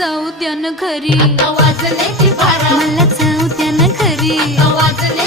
जाऊ द्या न घरी, आता वाजले ती बारा, मला जाऊ द्या न घरी. आता वाजले